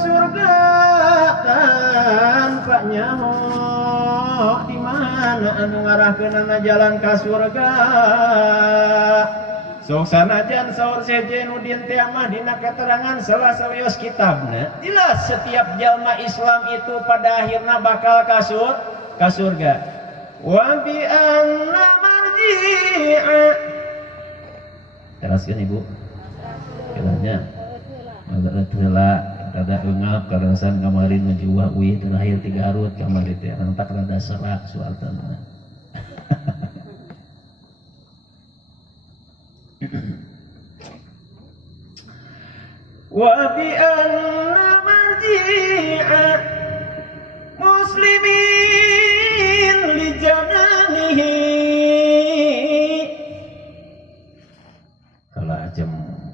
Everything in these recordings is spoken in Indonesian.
surga tanpa nyaho. Di mana anu ngarahkeunana jalan ka surga? Sok sanajan saur Sejenudin teh mah dina keterangan salah sawios kitabna jelas setiap jalma Islam itu pada akhirna bakal ka surga. Wa bi anna marji'a. Teraskeun Ibu. Kelahnya. Ada heula rada eungap karasan kamarin menjuwa uih terakhir 3 harut kamari teh rentak rada serak suartana. Wa bi anna marji'a muslimin li jananihi. Kalau aja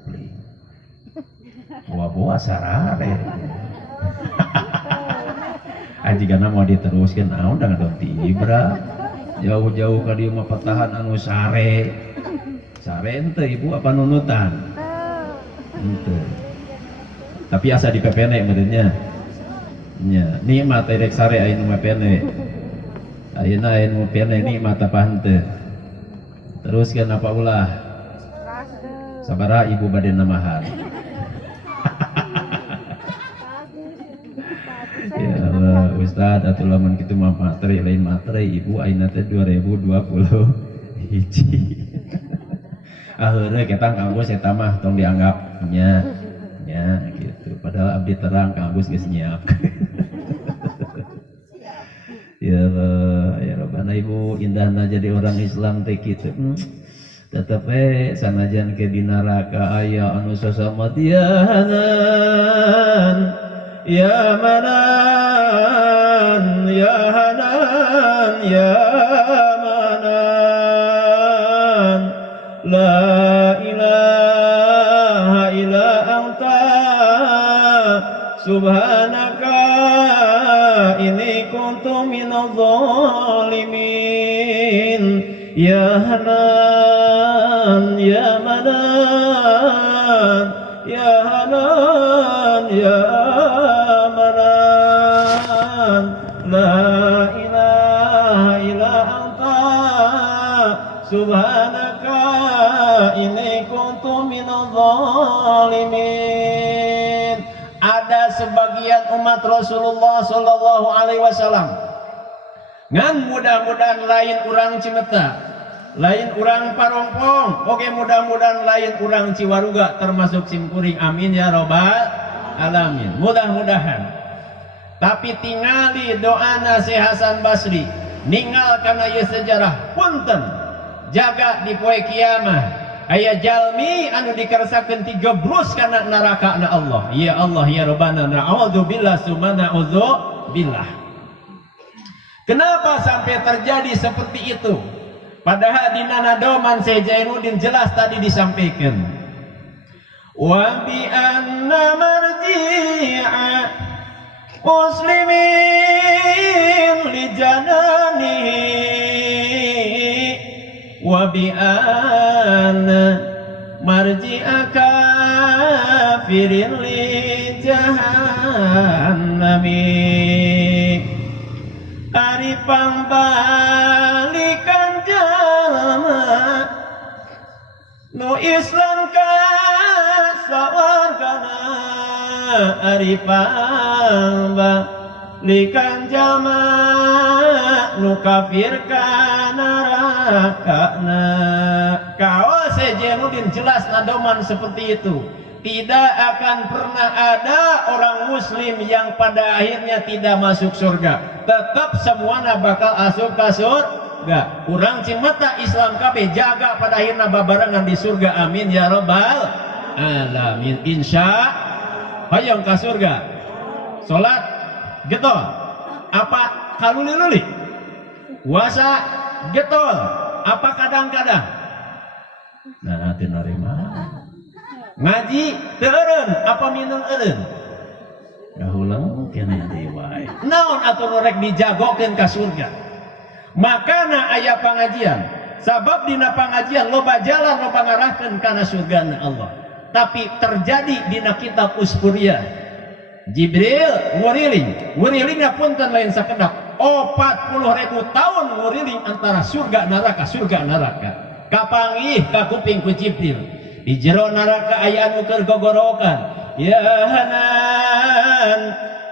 beli buah-buah sarare. Anjigana mau diteruskan naon da ngadon tibra. Jauh-jauh ka dieu mah petahan anu sare. Sare ente Ibu apa nunutan? Ente. Tapi asa dipepene menurutnya. Nya, nikmat rek sare aya nu mepene. Ayeuna aya nu mepene nikmat apa henteu? Teruskeun apa ulah? Sabaraha Ibu bade namahan. Ya Allah, Ustaz atuh lamun kitu mah materi lain materi Ibu ayeuna teh 2020 hiji. Akhirnya kita kampus eta mah tong dianggap nya gitu. Padahal abdi terang kampus geus nyiap. Ya Allah, ya Rabbana Ibu indahna jadi orang Islam teh kitu. Tetep sanajan ke di neraka aya anu sasamadianan. Ya Manan, ya Hanan, ya Manan. La ilaha illa anta subhanaka inni kuntu minadh dhalimin. Ya Hanan, ya Manan, ya Hanan, ya Manan. La ilaha illa anta subhanaka inni kuntu minadh dhalimin. Ada sebagian umat Rasulullah sallallahu alaihi wasallam ngan mudah-mudahan lain urang Cimeta, lain urang Parongpong, oke mudah-mudahan lain urang Ciwaruga termasuk simkuring, amin ya robbal alamin. Mudah-mudahan. Tapi tingali doana Si Hasan Basri ninggal kana ieu sejarah punten jaga di poe kiamah aya jalmi anu dikersakeun digebrus kana neraka na Allah. Ya Allah ya Rabbana na'udzubillah summa na'udzubillah. Kenapa sampai terjadi seperti itu? Padahal di nanadoman Syekh Jainuddin jelas tadi disampaikan. Wa bi anna marji'a muslimin li jananihi wa bi anna marji'a kafirin li jahannami. Ari pangbalikan jalma nu Islam ka sawargana. Ari pangbalikan jalma nu kafir ka nerakana. Kaos Sejenudin jelas nadoman seperti itu. Tidak akan pernah ada orang muslim yang pada akhirnya tidak masuk surga. Tetap semuanya bakal asup ke surga. Urang Cimeta Islam kabeh jaga pada akhirnya babarengan di surga, amin ya robbal alamin. Insya hayang ke surga. Salat getol apa kaluli-luli? Puasa getol apa kadang-kadang? Nah teu narima. Ngaji teureun apa minum eureun? Kahulang keneh deui wae. Naon atuh rek dijagokeun ka surga? Makana aya pangajian. Sabab dina pangajian loba jalan loba ngarahkeun kana surgana Allah. Tapi terjadi dina kitab Uspuriyah. Jibril nguriling punten lain sakedap 40.000 tahun nguriling antara surga neraka kapangih ka kuping ku Jibril di jero neraka aya anu keur gogorokan ya Hanan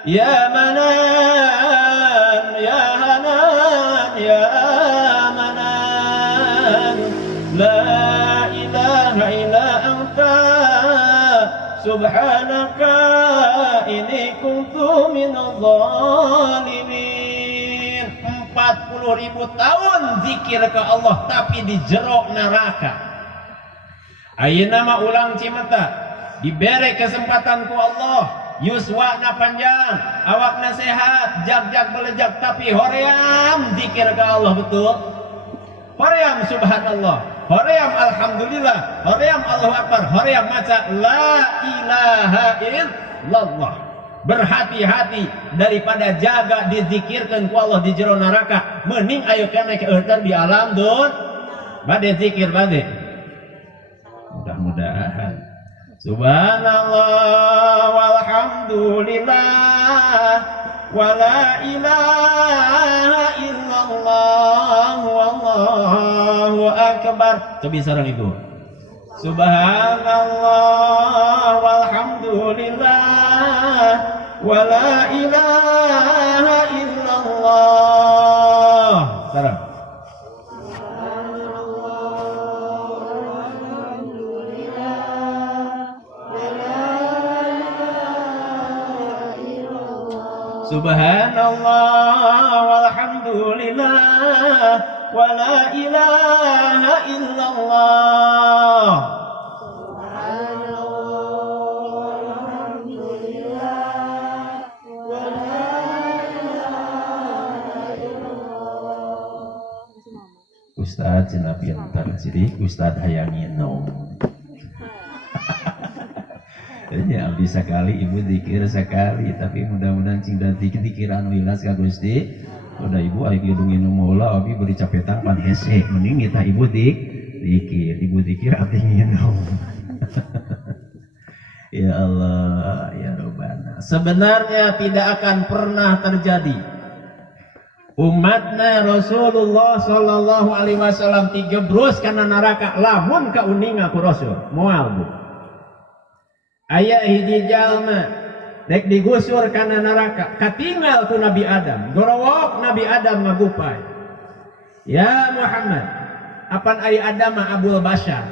ya Manan ya Hanan ya Manan la ilaha illa anta subhanaka inni kuntu minadh dhalimin. 40.000 tahun zikir ke Allah tapi di jero neraka. Ayeuna mah ulang cimeta dibere kesempatan ku Allah yuswana panjang awakna sehat jag-jag belejag tapi hoream zikir ke Allah betul hoream subhanallah hoream alhamdulillah hoream Allahu akbar hoream maca la ilaha illallah. Berhati-hati daripada jaga dizikirkan ku Allah di jero neraka mending ayo kana keeuter di alam dun bade zikir bade mudah-mudahan subhanallah walhamdulillah wala ilaha illallah wallahu akbar. Coba sareng Ibu. Subhanallah walhamdulillah wala ilaha illallah. Sareng. Subhanallah walhamdulillah wala ilaha illallah. Ustadz cenah pintar jadi Ustadz hayangin naon. Ya abdi sekali ibu dikir sekali tapi mudah-mudahan cing dan dikiran wilas ka Gusti. Udah ibu aya gedungin moula abi beri capetan pan hese mending kita ibu dikir abdi nginum. Ya Allah ya Rabbana. Sebenarnya tidak akan pernah terjadi umatna Rasulullah sallallahu alaihi wasallam digebrus kana neraka lamun kauninga ku Rasul moal bu. Aya hiji jalma dek digusur kana neraka katinggal ku Nabi Adam gorowok Nabi Adam ngagupay ya Muhammad apan aya Adam Abul Bashar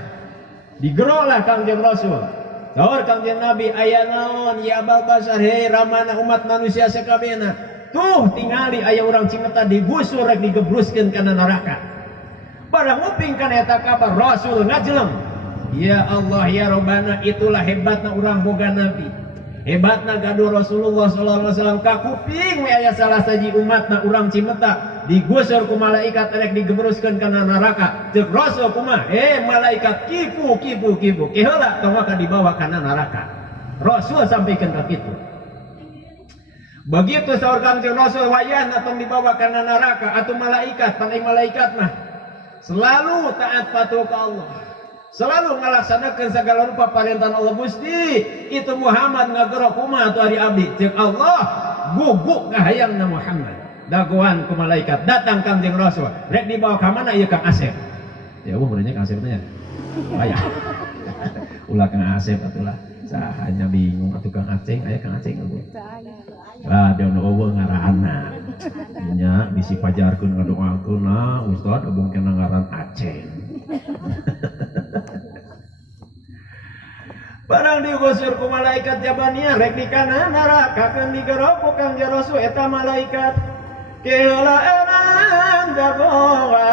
digerolah Kangjeng Rasul saur Kangjeng Nabi aya naon ya Abul Bashar hei ramana umat manusia sakabehna tuh tingali aya urang cimeta digusur rek digebruskeun kana neraka barang nguping kana eta kabar Rasul ngajelem. Ya Allah ya Rabbana itulah hebatna urang boga nabi hebatna gaduh Rasulullah sallallahu alaihi wasallam kakuping we aya salah saji umatna urang cimeta digusur ku malaikat rek digebruskeun kana neraka ceuk Rasul kumaha malaikat kipu heula tong ka dibawa kana neraka Rasul sampaikan ka kitu begitu saur Kangjeng Rasul wayahna tong dibawa kana neraka atuh malaikat pangai malaikat mah selalu taat patuh ka Allah selalu ngalaksanakeun segala rupa parentan Allah Gusti itu Muhammad ngagero kumaha atuh ari abdi ceuk Allah guguk ka hayangna Muhammad dagoan ku malaikat datang Kangjeng Rasul rek dibawa ka mana ieu Kang Asep ya benernya Kang Asep teh aya ulah Kang Asep atulah sahanya bingung atuh Kang Aceng aya Kang Aceng eueuh lah deuna eueuh ngarahanna nya bisi pajarkeun ngadoakeun Ustad abung kena ngaran Aceng. Barang digusur ku malaikat jabania rek di kana neraka keun digero ku Kangjeng Rasul eta malaikat keula enang dagoan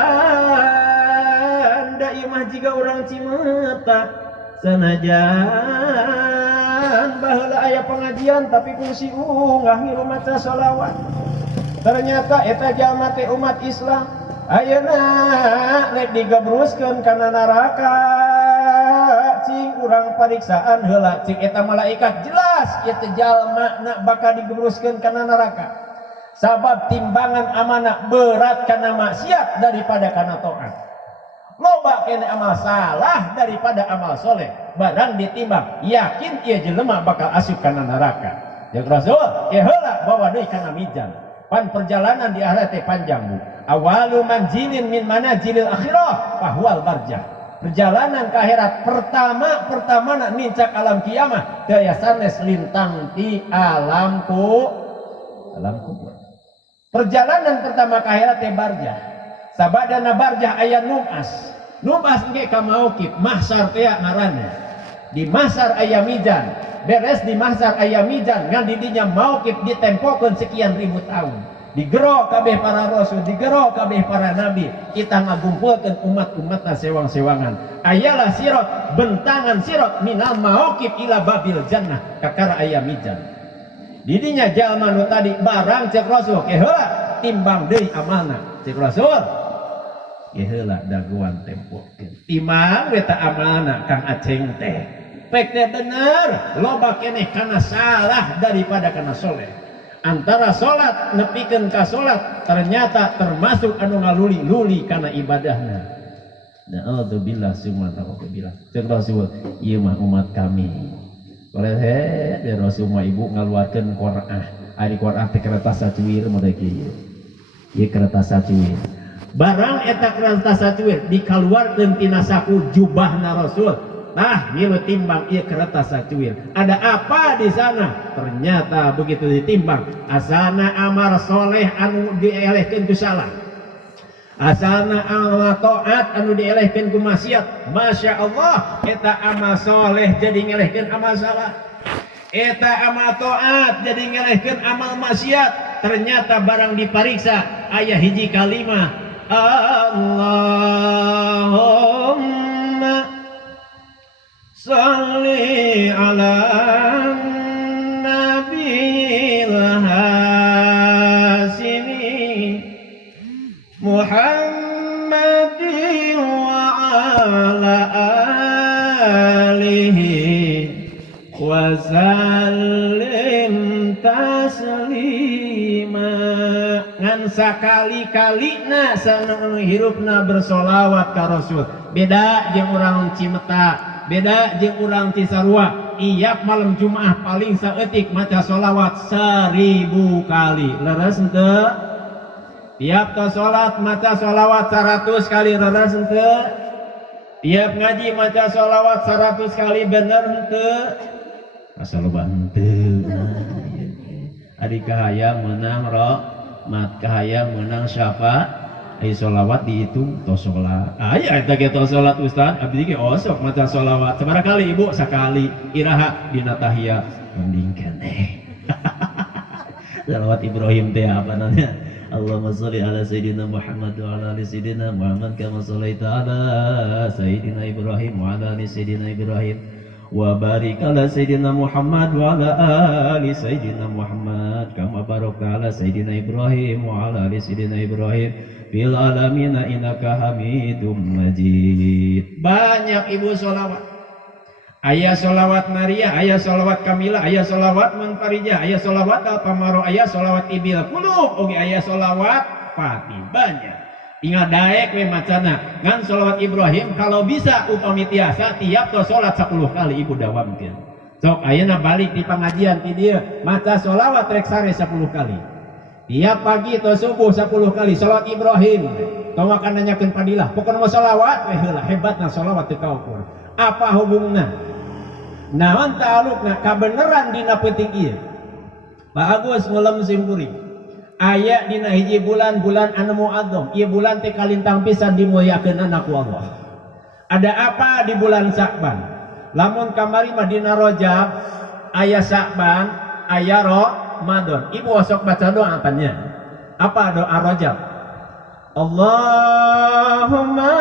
da ieu mah jiga urang cimeta sanajan baheula aya pengajian tapi kungsi ungah ngilu maca sholawat ternyata eta jalma teh umat Islam ayeuna rek digebruskeun kana neraka cing urang pariksaan heula cing eta malaikat jelas ieu teh jalma na bakal digebruskeun kana neraka sabab timbangan amanah berat kana maksiat daripada kana taat loba kene amal salah daripada amal soleh barang ditimbang yakin ieu jelema bakal asup kana neraka Jeung Rasul heula bawa deui kana mijan. Pan perjalanan di akhirat teh panjang Bu. Awalu manjilin min manajilil akhirah fahuwal barjah. Perjalanan ke akhirat pertama nak nincak alam kiamat daya sanes lintang di alam kubur. Perjalanan pertama ke akhirat teh barjah. Sabadana barjah aya numas. Numas ge ka maukib, mahsyar teh ngaranna. Di mahsyar aya mizan. Beres di mahsyar aya mizan ngan di dinya maukib ditempokeun sekian ribu tahun. Digero kabeh para rasul, digero kabeh para nabi, kita ngagumpulkeun umat-umatna sewang-sewangan. Ayalah sirat, bentangan sirat minal maukib ila babil jannah, kakara aya mizan. Di dinya jalma nu tadi barang cek Rasul, ke heula timbang deui amalna. Cek Rasul, ke heula daguan tempokeun. Timbang we teh amalna Kang Aceng teh. Pek teh bener, loba keneh kana salah daripada kana soleh. Antara solat nepikeun ka solat ternyata termasuk anu ngaluli-luli kana ibadahna. Na'udzubillah summa ta'udzubillah. Cek Rasul, ieu mah umat kami. Oleh he Rasul mah ibu ngaluarkeun Qur'an. Ari Qur'an teh kertas sacuir model kieu. Ieu kertas sacuir. Barang eta kertas sacuir dikaluarkeun tina saku jubahna Rasul. Nah, milu timbang ieu kertas sacuir. Ada apa di sana? Ternyata begitu ditimbang, asana amal soleh anu dielehkeun ku salah. Asana amal taat anu dielehkeun ku maksiat. Masya Allah, eta amal soleh jadi ngelehkeun amal salah. Eta amal taat jadi ngelehkeun amal maksiat. Ternyata barang dipariksa aya hiji kalimat Allahumma salli ala nabiyil hasimi Muhammadin wa ala alihi wa sallim taslima. Ngan sakali-kalina sana hirupna bersolawat ka Rasul. Beda jeung urang Cimeta, beda jeung urang Cisarua. Iap malam Jumaah paling saeutik maca sholawat 1000 kali. Leres henteu? Tiap ta salat maca sholawat 100 kali. Leres henteu? Tiap ngaji maca sholawat 100 kali. Bener henteu? Asa loba henteu. Ari kahayang menang mat kahayang menang syafaat. Ai sholawat dihitung to sholat. Aya eta ge to sholat Ustaz. Abdi ge osok maca sholawat. Sabaraha kali Ibu? Sakali. Iraha dina tahiyat mending keneh. Sholawat Ibrahim teh apa namanya? Allahumma sholli ala sayyidina Muhammad wa ala ali sayyidina Muhammad kama shallaita ala sayyidina Ibrahim wa ala ali sayyidina Ibrahim wa barik ala sayyidina Muhammad wa ala ali sayyidina Muhammad kama barakta ala sayyidina Ibrahim wa ala ali sayyidina Ibrahim fil alamin innaka Hamidum Majid. Banyak Ibu sholawat. Aya sholawat Maria, aya sholawat Kamila, aya sholawat Munfarijah, aya sholawat Al-Qamaro, aya sholawat Ibil Qulub, oge aya sholawat Fatih. Banyak. Ingat daek we macana. Ngan sholawat Ibrahim kalau bisa upami tiasa tiap to sholat 10 kali Ibu dawamkeun. Sok ayeuna balik di pengajian ti dieu maca sholawat rek sare 10 kali. Tiap pagi to subuh 10 kali sholawat Ibrahim. Tong makan nanyakeun fadilah. Pokona mah sholawat we heula hebatna sholawat teu kaukur. Apa hubungna? Naon ta'alukna kabeneran dina peuting ieu. Pak Agus ngulem simpuri. Aya dina hiji bulan anu muadzam. Ieu bulan teh kalintang pisan dimulyakeunna ku Allah. Ada apa di bulan Sya'ban? Lamun kamari mah dina Rajab aya Sya'ban, aya Ramadan. Ibu osok baca doa apanya? Apa doa Rajab? Allahumma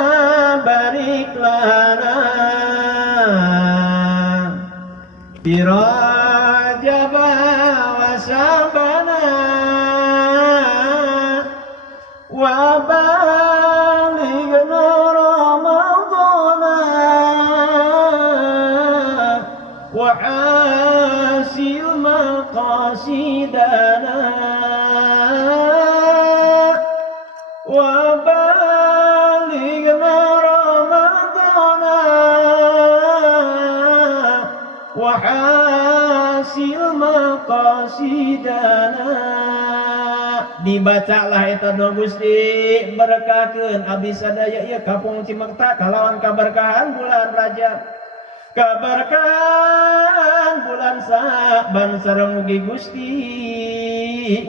barik lana fi Rajab wa Sya'bana wa balighna Ramadana wa hasil maqasidana wa balighna Ramadana wa hasil qasidana dibacalah eta doa Gusti berkahkeun abdi sadaya ieu kampung Cimekta kalawan kaberkahan bulan Rajab kaberkahan bulan Saban sareng mugi Gusti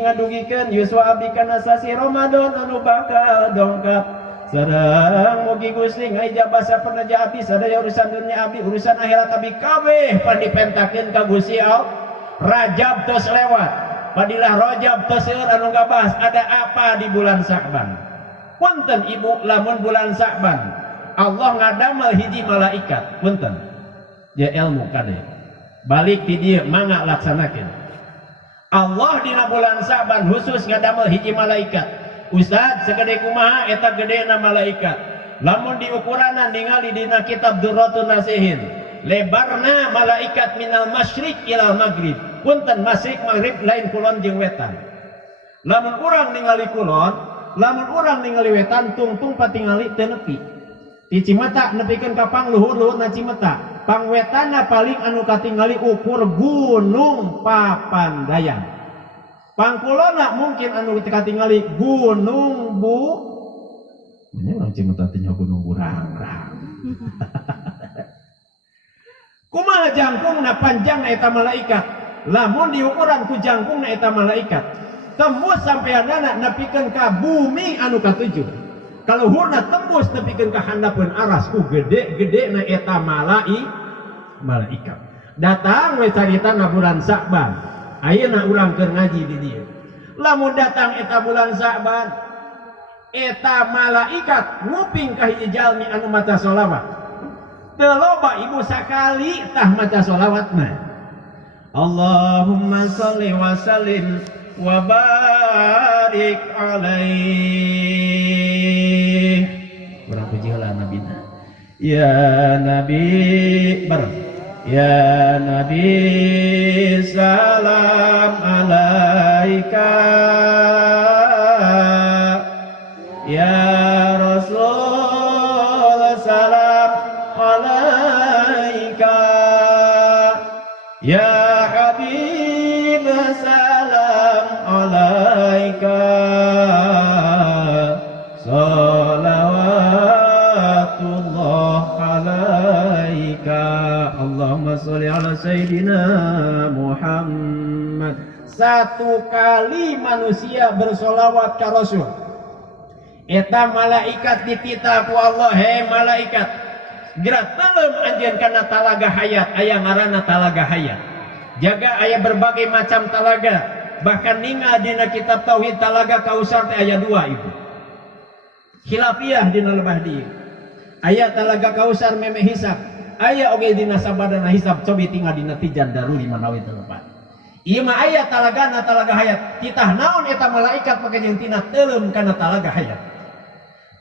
ngadugikeun yuswa abdi kana sasi Ramadan anu bakal dongkap sareng mugi Gusti ngaijabah sapenerja abdi sadaya urusan dunia abdi urusan akhirat abdi kabeh pandipentakeun ka Gusti Allah. Rajab tos lewat padilah Rajab tos seueur anu ngabahas ada apa di bulan Sa'ban. Punten ibu lamun bulan Sa'ban Allah ngadamel hiji malaikat punten ya ilmu kade balik ti dieu mangga laksanakeun Allah dina bulan Sa'ban khusus ngadamel hiji malaikat. Ustaz segede kumaha eta gedena malaikat lamun diukurana ningali dina kitab Durratun Nasihin lebarna malaikat minal masyriq ilal maghrib punten masyriq maghrib lain kulon jeung wetan lamun urang ningali kulon lamun urang ningali wetan tungtung patingali teu nepi ti Cimeta nepikeun ka pangluhur-luhurna Cimeta pangwetanna paling anu katingali ukur gunung Papandayan pangkulona mungkin anu katingali gunung Bu nya urang Cimeta teh gunung Burangrang kumaha jangkungna panjangna eta malaikat lamun diukuran ku jangkungna eta malaikat tembus sampeanana nepikeun ka bumi anu katujuh kaluhurna tembus nepikeun ka handapeun aras ku gede-gedena eta malaikat datang we caritana bulan Sa'ban ayeuna urang keur ngaji di dieu lamun datang eta bulan Sa'ban eta malaikat nguping ka hiji jalmi anu maca sholawat teu loba ibu sakali tah maca sholawatna Allahumma sholli wa sallim wa barik alaih urang puji heula nabina ya nabi ya nabi salam alaika ya rasul salam alaika ya habib salam alaika salawatullah alaika Allahumma sholli ala sayyidina Muhammad. Satu kali manusia bersolawat ka Rasul eta malaikat dipita ku Allah he malaikat gerak telem anjeun kana talaga hayat aya ngaranna talaga hayat jaga aya berbagai macam talaga bahkan ningal dina kitab tauhid talaga Kausar teh aya 2 ibu khilafiyah dina lebah dieu aya talaga Kausar meme hisab aya oge dina sabadana hisab cobi tinggal dina tijan daruri manawi teu lepat ieu mah aya talagana talaga hayat titah naon eta malaikat pake jeung tina telem kana talaga hayat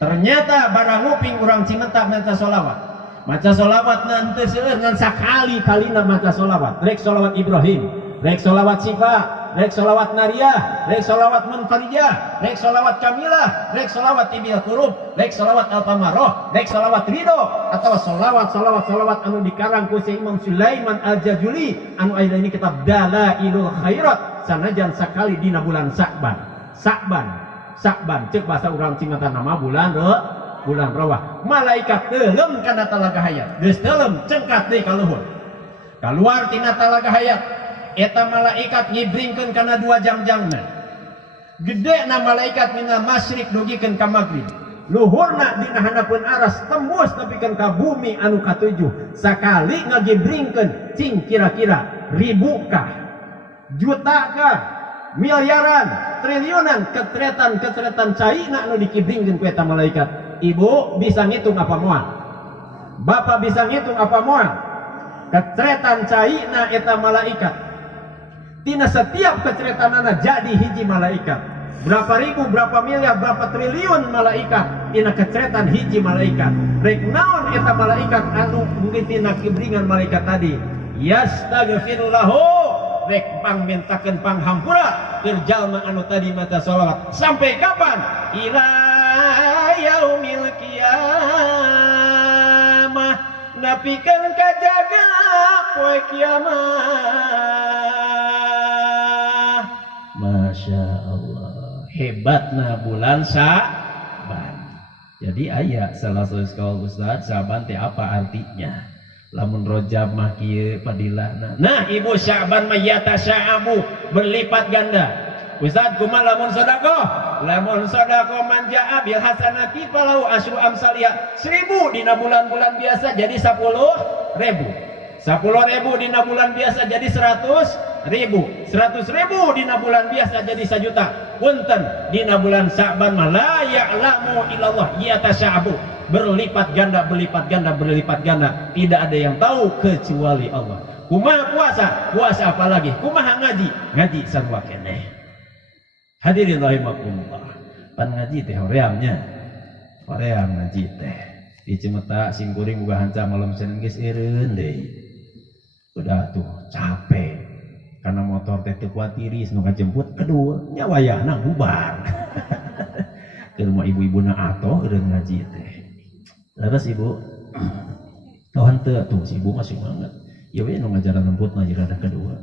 ternyata barang nguping urang Cimeta maca sholawat maca sholawat nanti seueur ngan sakali kalina maca sholawat rek sholawat Ibrahim rek sholawat Syifa rek sholawat Nariyah rek sholawat Munfarijah rek sholawat Kamilah rek sholawat Tibil Qurub rek sholawat Al-Tamarah rek sholawat Ridho atau sholawat anu dikarang ku Imam Sulaiman Al-Jajuli anu aya ini kitab Dalailul Khairat sanajan sakali dina bulan Sa'ban cek bahasa urang Cimeta nama bulan Rawah malaikat telem kana talaga hayat geus telem cengkat deui ka luhur kaluar tina talaga hayat eta malaikat ngibringkeun kana 2 jangjangna gedena malaikat mina masyriq dugikeun ka maghrib luhurna dina handapeun aras tembus nepikeun ka bumi anu katujuh sakali ngagibringkeun cing kira-kira ribukah jutakah miliaran triliunan ketretan caina anu dikibringkeun ku eta malaikat ibu bisa ngitung apa moal bapak bisa ngitung apa moal ketretan caina eta malaikat tina setiap ketretanana jadi hiji malaikat berapa ribu berapa miliar berapa triliun malaikat tina ketretan hiji malaikat rek naon eta malaikat anu mungkin tina kibringan malaikat tadi yastaghfirullahu rek pangmentakeun panghampura keur jalma anu tadi maca sholawat sampai kapan ila yaumil qiyamah napikeun ka jaga poe kiamat Masya Allah, hebatna bulan Sa'ban. Jadi ayat salah satu sekolah Ustaz, Sa'ban teh apa artinya? Lamun Rajab mah kieu padilahna. Nah, ibu Sya'ban mah yatasya'abu, berlipat ganda. Ustaz kumaha lamun sedekah? Lamun sedekah man ja'a bil hasanati falahu asyru amsalihha. 1000 dina bulan-bulan biasa jadi 10.000. 10.000 dina bulan biasa jadi 100.000. 100.000 dina bulan biasa jadi 1 juta. Punten dina bulan Sa'ban mah la ya'lamu illallah yatasya'abu. Berlipat ganda, berlipat ganda, berlipat ganda. Tidak ada yang tahu kecuali Allah. Kumaha puasa? Puasa apa lagi? Kumaha ngaji? Ngaji sarua keneh. Hadirin rahimakumullah. Pan ngaji teh horeamnya. Hoream ngaji teh. Di Cimeta simkuring uga hanca malam Senin geus eureun deui. Udah tuh capek. Karena motor teh teu kuat tiris nu ngajemput kedua nya wayahna bubar. Ke rumah ibu-ibuna atoh eureun ngaji teh. Terus ibu, kawan tuh si ibu masih banget. Ya we nu ngajaran lembut ngajaran kedua.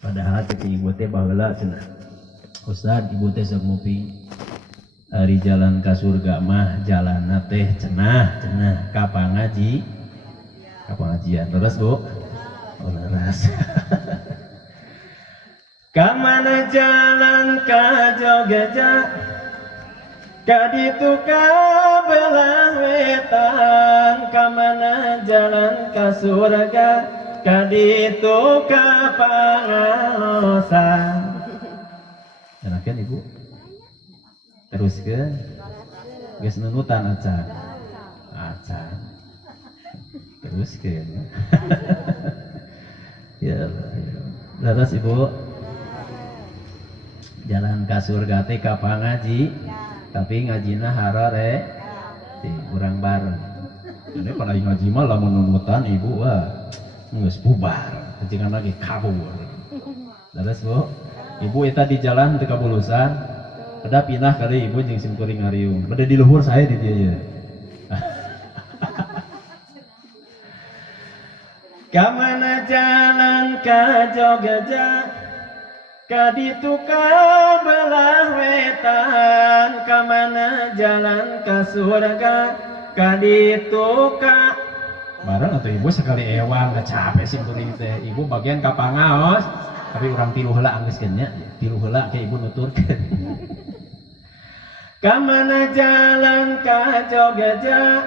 Padahal ketika ibu teh baheula cenah. Ustaz, ibu teh sok ngopi. Ari jalan ka surga mah jalanna teh cenah ka pangaji. Ka pengajian. Terus Bu? Oh, leres. Ka mana jalan ka Jogja? Kaditu ka belah wetan, kamana jalan ka surga, kaditu ka pangaosan. Enakan ibu, teruskeun, geus nunutan acan, teruskeun. Ya, terus ibu, jalan ka surga teh ka pangaji. Tapi ngajina harare kurang bareng. Ini pada ngaji mah lamun nunutan ibu wah geus bubar, jangan lagi kabur. Terus Bu, ibu eta di jalan teu kabulusan, ada pindah kali ibu jeung simkuring ngariung. Bade di luhur saya di dieu. Kamana jalan ka Jogja? Kaditu ka belah wetan, kamana jalan ka surga, kaditu ka bareng atau ibu sekali ewang gak capek sih kuring teh. Ibu bagian ka pangaos, tapi urang tilu heula anggeuskeun nya, tilu heula ke ibu nuturkeun. Kamana jalan ka Jogja,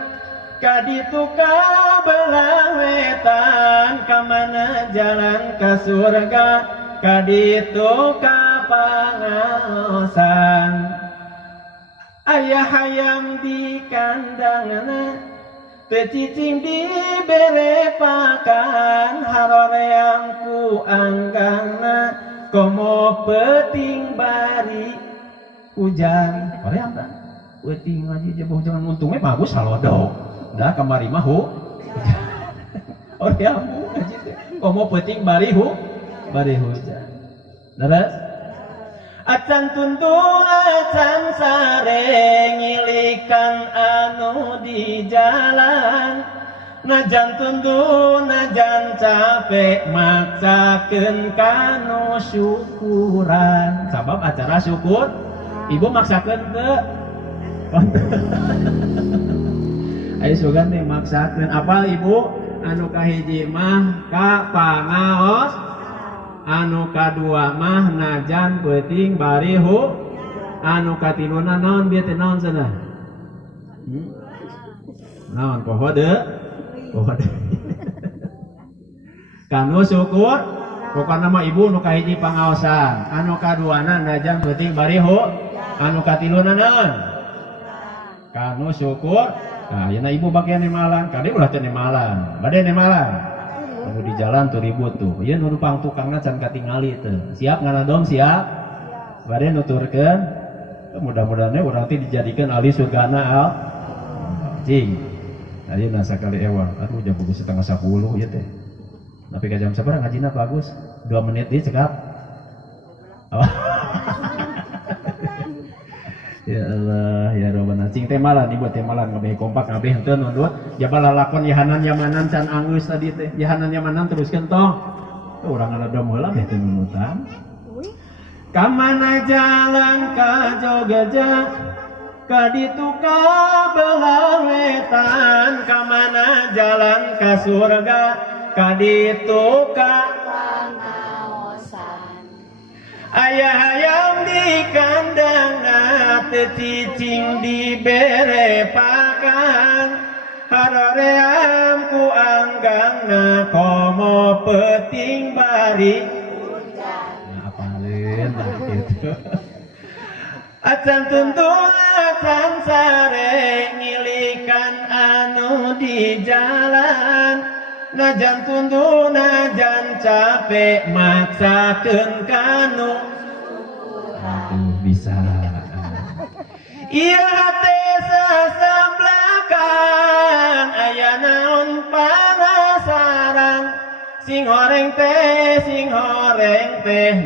kaditu ka belah wetan, kamana jalan ka surga, kaditu ka pangaosan. Ayah hayam di kandangna, teu cicing dibere pakan, haroreang ku anggangna, komo peuting bari hujan. Hoream da, peuting ngaji jeboh jangan untungnya bagus halodok. Da kamari mah hu. Hoream ngaji teh, komo peuting bari hujan. Terus acan tuntung acan sare ngilikan anu di jalan, najan tuntung najan capek maksakeun kanu syukuran. Sabab acara syukur ibu maksakeun teu? Ayo sugan teh maksakeun. Apal ibu? Anu kahiji mah ka pangaos, anu kadua mah najan peuting bari hu, anu katiluna naon bieu teh naon cenah? Naon pohode? Kanu syukur, pokona mah ibu nu kahiji pangaosan, anu kaduana najan peuting bari hu, anu katiluna naon? Kanu syukur. Nah, yeuna ibu bagian nemalan, kade ulah teh nemalan, bade nemalan. Kamu di jalan tuh ribut tuh, ya numpang tukangna can katingali teu. Siap ngaradom siap? Bade nuturkeun, mudah-mudahan urang teh dijadikeun ahli surgana al. Cing. Ayeuna sakali ewang, aduh jam 9:30 ieu teh. Tapi ka jam sabaraha ngajina Pak Agus? 2 menit deui cekap. Ya Allah, ya Rabbana. Cing teh malan ibu teh malan ngabeh kompak ngabeh henteu nundut. Jabal lalakon yahanan yamanan can angeus tadi teh. Yahanan yamanan teruskeun tong. Urang ngaradom heula beh teu nunutan. Kamana jalan ka Jogja, kaditu ka belah wetan. Kamana jalan ka surga, kaditu ka pangaosan. ayah ayam di kandang teu cicing dibere pakan. Haroream ku anggangna komo peting bari. Nah, apalin lah gitu. Acan tuntung acan sare ngilikan anu di jalan. Najan tuntung najan capek maksakeun kanu. Aduh bisa. Iya hate sasamblakan aya naon panasaran. Sing horeng teh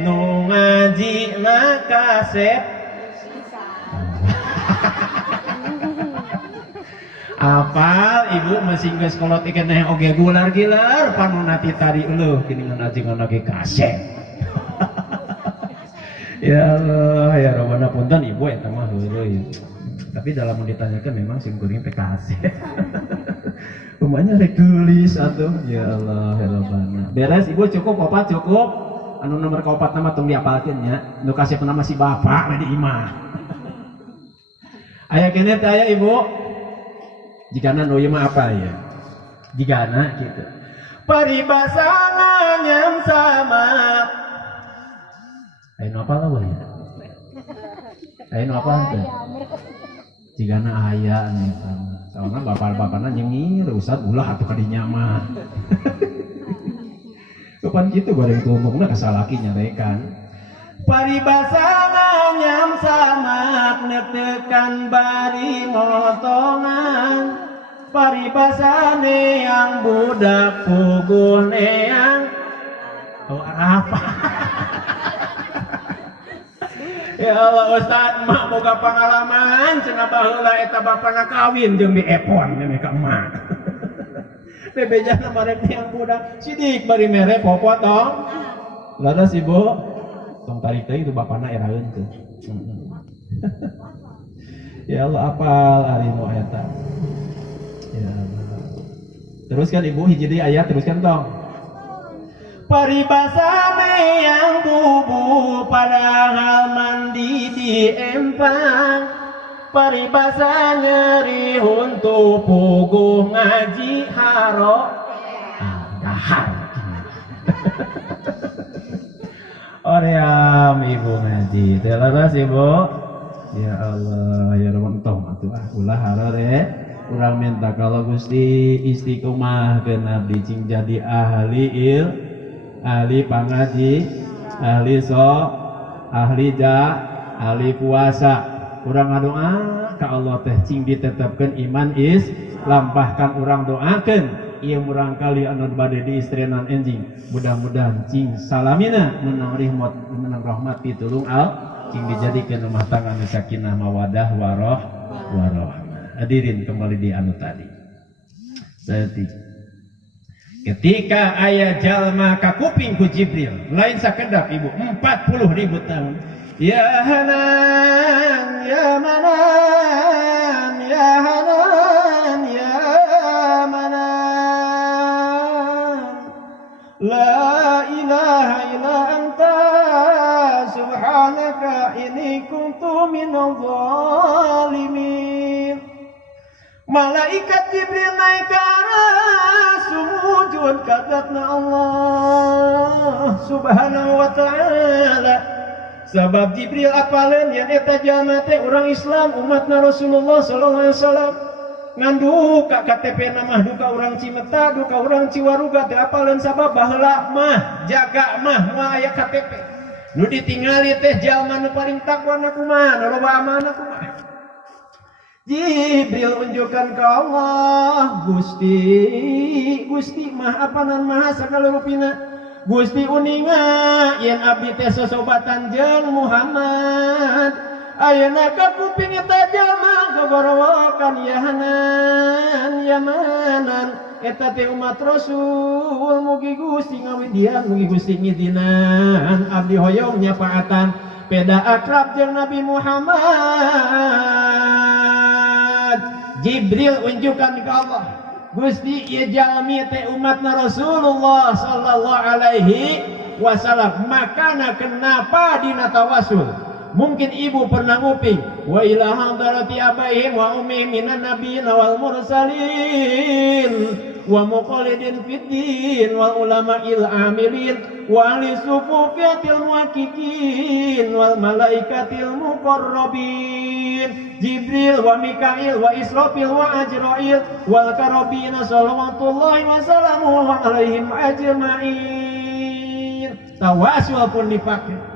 nu ngajina kasep. Apal ibu masih geus kolot ikan teh oge gular-gilar panuna ti tari eueuh geuningan ajeng oge kasep. Ya Allah, ya Rabbana punten ibu eta mah heureuy. Tapi dalam ditanyakan memang sing kuring teh kasep. Umanya rek geulis atuh. Ya Allah, ya Rabbana. Beres ibu cukup opat cukup. Anu nomor kaopat nama tong diapalkeun nya. Nu kasep nama si bapak di imah. Aya keneh teh aya ibu. Jikana nu ieu mah apa ya? Jigana gitu. Paribasana nyam sama. Ayo apa lah ya? Ayo apa teh? Jigana aya nih sama. Soalnya bapak-bapakna nyengir usah ulah atuh kadinya mah. Kapan kitu goreng tumbukna kasalaki nyarekan. Paribasana nyam samak netekan bari motongan. Paribasane yang budak puguh neang. Oh apa? Ya Allah Ustaz, mak boga pengalaman cenah baheula eta bapana kawin jeung di epon nya ka emak. Bebejana bareng yang budak sidik bari mere popot dong. Laras ibu, tong tarik teh itu bapana eraeun teh. Ya Allah apal ari nu eta. Ya Allah. Teruskan ibu hiji deui ayat teruskan tong. Paribasane yang bubu padahal mandi di empang. Paribasa nyeri huntu puguh ngaji haro. Dahar. Oream ibu ngaji. Telaras ibu. Ya Allah ya Rabbana tong atuh ulah harare. Urang minta kalau Gusti istiqomah keun abdi cing jadi ahli ahli pangaji, ahli ahli ahli puasa. Urang ngadoa ka Allah teh cing ditetepkeun iman lampahkan urang doakeun ieu urang kali anu bade diistrenan enjing. Mudah-mudahan cing salamina menang rahmat pitulung cing dijadikeun rumah tangga nu sakinah mawadah warahmah. Hadirin kembali di anu tadi. Ketika ayah jalma ka kuping ku Jibril, lain sakedap ibu 40.000 tahun. Ya Hanan, ya Manan, ya Hanan, ya Manan. La ilaha illa anta subhanaka inni kuntu minadh dhalimin. Malaikat Jibril naik ke aras sujud kadatna Allah subhanahu wa ta'ala. Sebab Jibril apaleun yen eta jalma teh urang Islam umatna Rasulullah sallallahu alaihi wasallam. Ngan duka KTP mah duka urang Cimeta, duka urang Ciwaruga teh apaleun sabab baheula mah jaga mah moal aya KTP. Nu ditingali teh jalma nu paling takwa na kumaha, nu loba amanah kumaha. Jibril unjukkan ke Allah, Gusti mah apanan maha sakalurupina. Gusti uninga yen abdi teh sosobatan jeung Muhammad. Ayeuna ka kuping eta jalma gogorowokan ya Hanan ya Manan. Eta teh umat Rasul mugi Gusti ngawidian, mugi Gusti ngidinan abdi hoyong nyapaatan. peda akrab jeung Nabi Muhammad. Jibril unjukkan ke Allah, Gusti ieu jalmi teh umatna Rasulullah sallallahu alaihi wasallam, makana kenapa dina tawasul? Mungkin ibu pernah nguping wa ila hadarati abaihim wa ummihim minan nabiyyin wal mursalin wa muqallidin fid din wal ulama'il amilin wa ahli sufufiyatil muhaqqiqin wal malaikatil muqarrabin Jibril wa Mikail wa Israfil wa Ajrail wal karabin sallallahu wa sallamu alaihim ajma'in. Tawasul pun dipakai.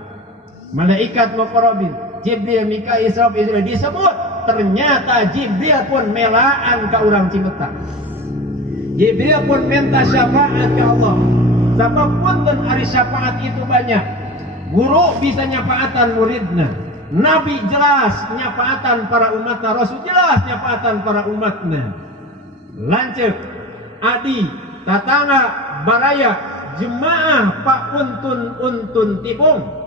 Malaikat muqarrabin, Jibril, Mikail, Israfil disebut. Ternyata Jibril pun melaan ka urang Cimetak. Jibril pun minta syafaat ke Allah. Sebab punten ari syafaat itu banyak. Guru bisa nyafaatan muridna. Nabi jelas nyafaatan para umatna. Rasul jelas nyafaatan para umatna. Lanceuk, adi, tatangga, baraya, jemaah pak untun tibung.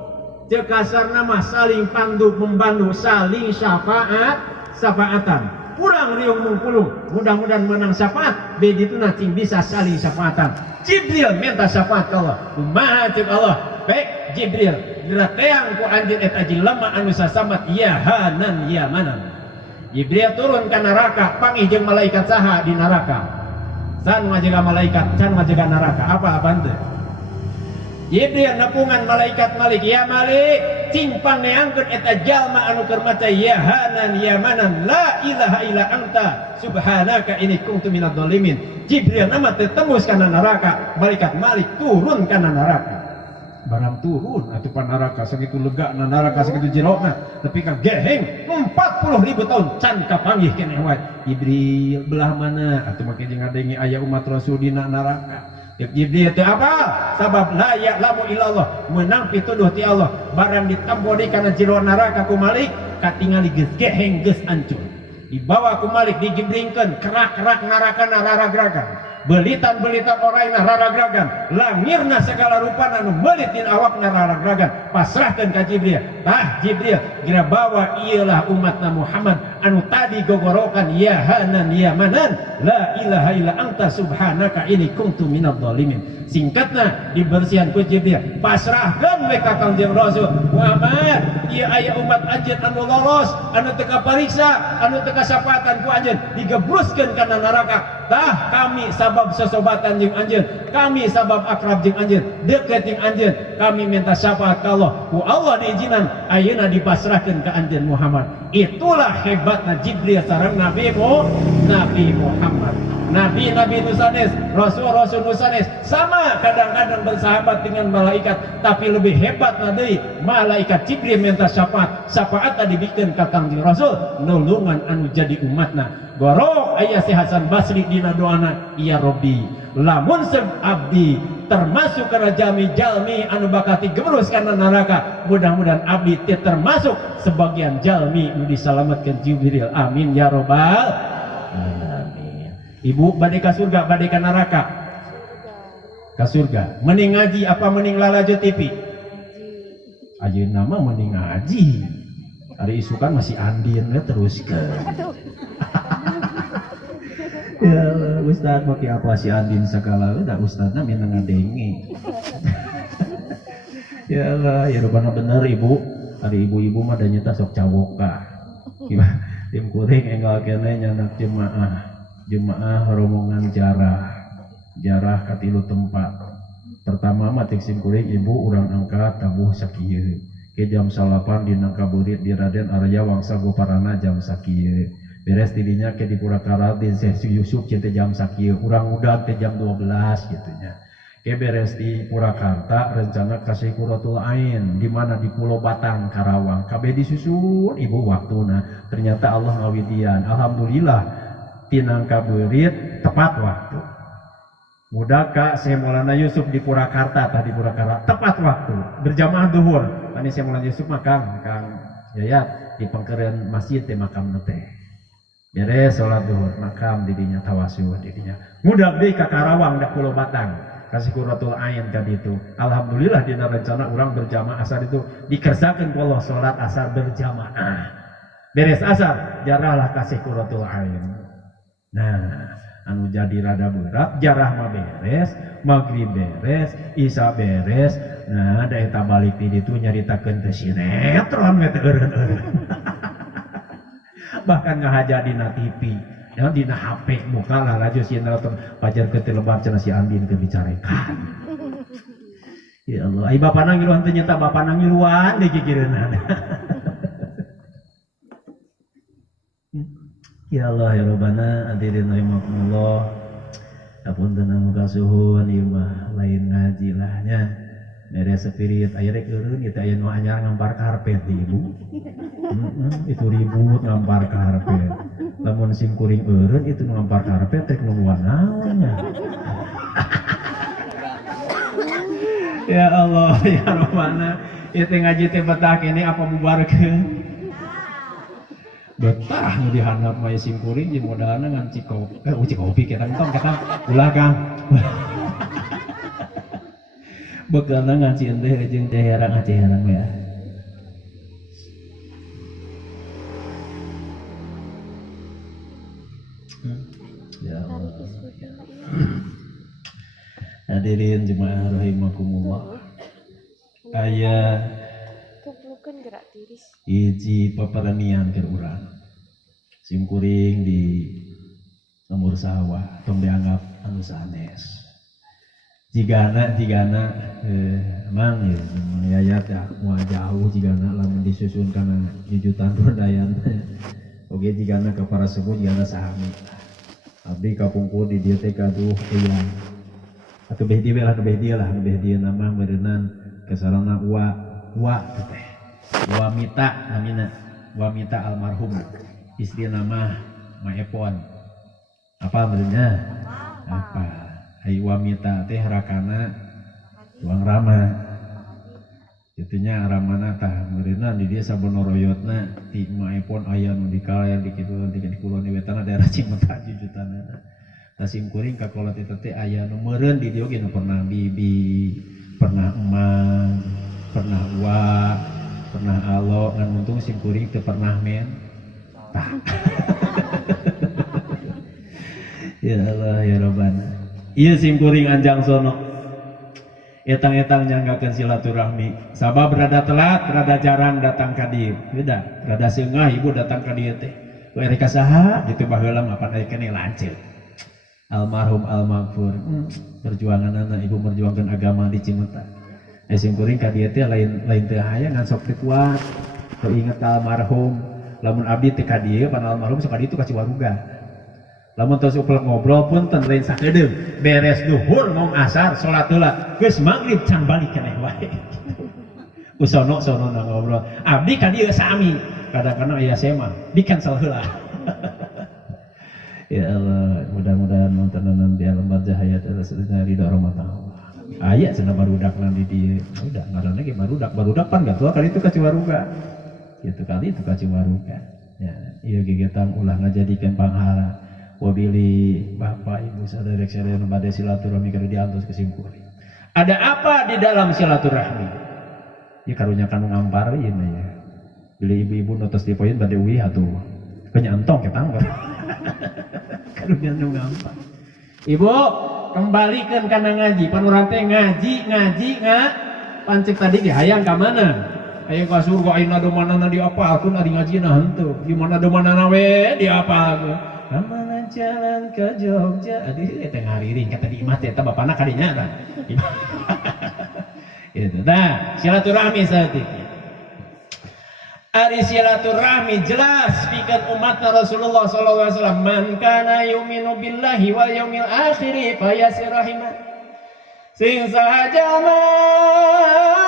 Cek kasar nama saling pandu membantu, saling syafaatan. Kurang riung mungkulung, mudah-mudahan menang syafaat. Begitu nanti bisa saling syafaatan. Jibril minta syafaat ke Allah. Kumaha cek Allah, baik Jibril, dirateang ku anjeun eta jelema anu sasamat ya hanan ya manan. Jibril turun ke neraka, panggih jeung malaikat saha di neraka. San ngajaga malaikat, can ngajaga neraka. Apa teu? Jibril nepungan malaikat Malik, ya Malik, cimpang neangkeun eta jalma anu keur maca ya hanan ya manan la ilaha illa anta subhanaka inni kuntu minadz zalimin. Jibril nama teu tembus kana neraka, malaikat Malik turun kana neraka. Barang turun atuh pan neraka sakitu legana neraka sakitu jerona, tapi ka geheng 40.000 tahun can kapanggih keneh wae. Jibril belah mana atuh make jeung ngadengi aya umat Rasul dina neraka. Jibril itu apa? Sabab la ya'lamu illallah, menang pituduh ti Allah. Barang ditambodi kana jero neraka ku Malik, katingali geus geheng geus ancur. Dibawa ku Malik digibringkeun kerak-kerak neraka raragragan. Belitan-belitan orangna raragragan. Langirna segala rupa anu melit din awakna raragragan. Pasrahkeun ka Jibril. Tah Jibril gira bawa ialah umatna Muhammad anu tadi gogorokan ya hanan ya manan la ilaha illa anta subhanaka inni kuntu minadz zalimin. Singkatna dibersihan ku Jibril, pasrahkeun we ka Kangjeng Rasul Muhammad, ieu aya umat anjeun anu lolos, anu teu kapariksa, anu teu kasapaatan ku anjeun, digebruskeun kana neraka. Tah kami sabab sesobatan jeung anjeun, kami sabab akrab jeung anjeun, deukeut jeung anjeun, kami minta syafaat ka Allah. Ku Allah diizinan ayeuna dipasrahkeun ka anjeun Muhammad. Itulah hebatna Jibril sareng Nabi Muhammad. Nabi nusanes, Rasul nusanes, sama kadang-kadang bersahabat dengan malaikat, tapi lebih hebat deui malaikat Jibril minta syafaat tadi bikin ka Kangjeng Rasul nulungan anu jadi umatna. Gorok aya si Hasan Basri dina doana, ya Rabbi, lamun abdi termasuk kana jalmi anu bakal digebrus kana neraka, mudah-mudahan abdi termasuk sebagian jalmi nu disalametkeun Jibril. Amin ya robbal alamin. Ibu bade ka surga, bade ka neraka? Ka surga. Mending ngaji apa mending lalajo TV? Ajeuna mah mending ngaji. Hari isukan masih andin we teruskeun. Ya Ustaz maki apa si andin sakala da ustazna minta ngadenge. Ya Allah, ya rupana bener ibu. Hari ibu-ibu mah da nyeta sok cawoka. Gimana? Tim kuring enggal kene nyanak jemaah rombongan jarah katilu tempat. Pertama mah tik sim kuring ibu urang angkat tabuh sakieu. Ke jam 8 dina kaburit di Raden Arya Wangsa Goparana jam sakieu. Beres tidinya ke di Purwakarta di Sesi Yusuf cinta jam sakieu, urang udag teh jam 12 gitunya. Ke beres di Purwakarta rencana kasih Quratul Ain di mana di Pulau Batang Karawang. Kabeh disusun ibu waktuna. Ternyata Allah ngawidian. Alhamdulillah tinang kaburit tepat waktu. Mudah Kak Syekh Maulana Yusuf di Purwakarta tadi Purwakarta tepat waktu berjamaah zuhur. Tadi Syekh Maulana Yusuf makam Kang Yayat di pengkeren masjid teh makam teh. Beres sholat zuhur makam didinya tawasul didinya. Mudah deui ka Karawang da Pulau Batang. kasih qurratul ain ka ditu. Alhamdulillah dina rencana urang berjamaah asar itu dikersakeun ku Allah salat asar berjamaah. Beres asar jarahlah kasih qurratul ain. Nah, anu jadi rada berat jarah mah beres, maghrib beres, isya beres. Nah, da eta balik di ditu nyaritakeun teh sinetron we teh eureun-eureun. Bahkan ngahaja dina TV, ya dina HP muka lah radio sinetron pajar ke lebar cenah si Andin ke bicarekan. Ya Allah, ai bapana ngiluan teh nyata bapana ngiluan deui kikireunana. Ya Allah ya Rabbana hadirin rahimakumullah. Apunten anu kasuhun ieu mah lain ngaji lah nya. Mere spirit aya rek eureun ieu teh aya nu anyar ngampar karpet di ibu. Itu ribut ngampar karpet. Lamun sim kuring eureun itu ngampar karpet teh nu naonnya. Ya Allah ya Rabbana, ieu teh ngaji teh betah kene apa bubarkeun? Betah nu dihandap mah sim kuring jeung modalna ngan cikopi. Uci kopi kita entong kata ulah Kang. Bekalna ngan ci teh jeung teh herang ya. Ya Allah. Hadirin jemaah rahimakumullah. Aya gerak tiris. Hiji paparanian keur urang. Sim kuring di nomor sawah tong dianggap anu sanes. Jigana emang ya ayat ya moal jauh jigana lamun disusun kana jujutan rodayan. Oge jigana ka para sepuh jigana sahami. Abdi kapungkur di dieu teh kaduh eyang. Atuh behdi we lah nama meureunnan kasarana wa teh. Wamita namina Wamita almarhum istri nama Maepon apa benernya apa ai Wamita teh rakana Tuang Rama itunya Ramana tah meureunna di dieu sabonorojotna ti Maepon aya nu dikalayan di kitu di kulon di wetana daerah Cimatak jujutanna tasim kuring kakolot eta teh aya nu meureun di dieu ge nu pernah bibi pernah emang pernah wa pernah alo ngan untung sim kuring teu pernah men tah. Ya Allah ya Rabbana ieu sim kuring anjang sono etang-etang nyanggakeun silaturahmi sabab rada telat rada jarang datang ka dieu beda rada seungah ibu datang ka dieu teh we rek saha ditu baheula mah pan aya keneh lanceuk almarhum almaghfur perjuanganna ibu merjuangkeun agama di Cimatak. Sim kuring ka dieu teh lain teu hayang ngan sok teu kuat. Teu inget almarhum. Lamun abdi teh ka dieu pan almarhum sok ka ditu ka Ciwaruga. Lamun tos upel ngobrol pun teu lain sakedeung. Beres duhur ngom asar salat heula. Geus magrib can balik keneh wae. Usono-sonona ngobrol. Abdi ka dieu sami. Kadang-kadang aya sema di cancel heula. Ya Allah, mudah-mudahan nontonan di alam barzah adalah sedaya ridho rahmat. Aya cenah barudak nanti di udah ngaranna ge barudak pan gak tua kali itu ka Ciwaruga. Kitu kali itu ka Ciwaruga. Ya, ieu gegetan ulah ngajadikeun panghala. Wabili Bapak Ibu saudara-saudara nu bade silaturahmi keur diantos ke sim kuring. Ada apa di dalam silaturahmi? Ya karunya kanu ngampar ieu mah ya. Beli ibu-ibu nu tos dipoin bade uih atuh. Kenyantong ketang. Karunya nu ngampar. Ibu kembalikan kana ngaji pan teh ngaji pancik tadi ge hayang ka mana hayang ka surga ayeuna domanana diapalkeun ari ngajina henteu di mana domanana we diapalkeun kamana jalan ka Jogja adi eta ngariring kata di imah teh eta bapana kadinya tah itu tah silaturahmi saeutik ari silaturahmi jelas pikeun umatna Rasulullah sallallahu alaihi wasallam man kana yu'minu billahi wal yaumil akhir fayasirahima sing sahaja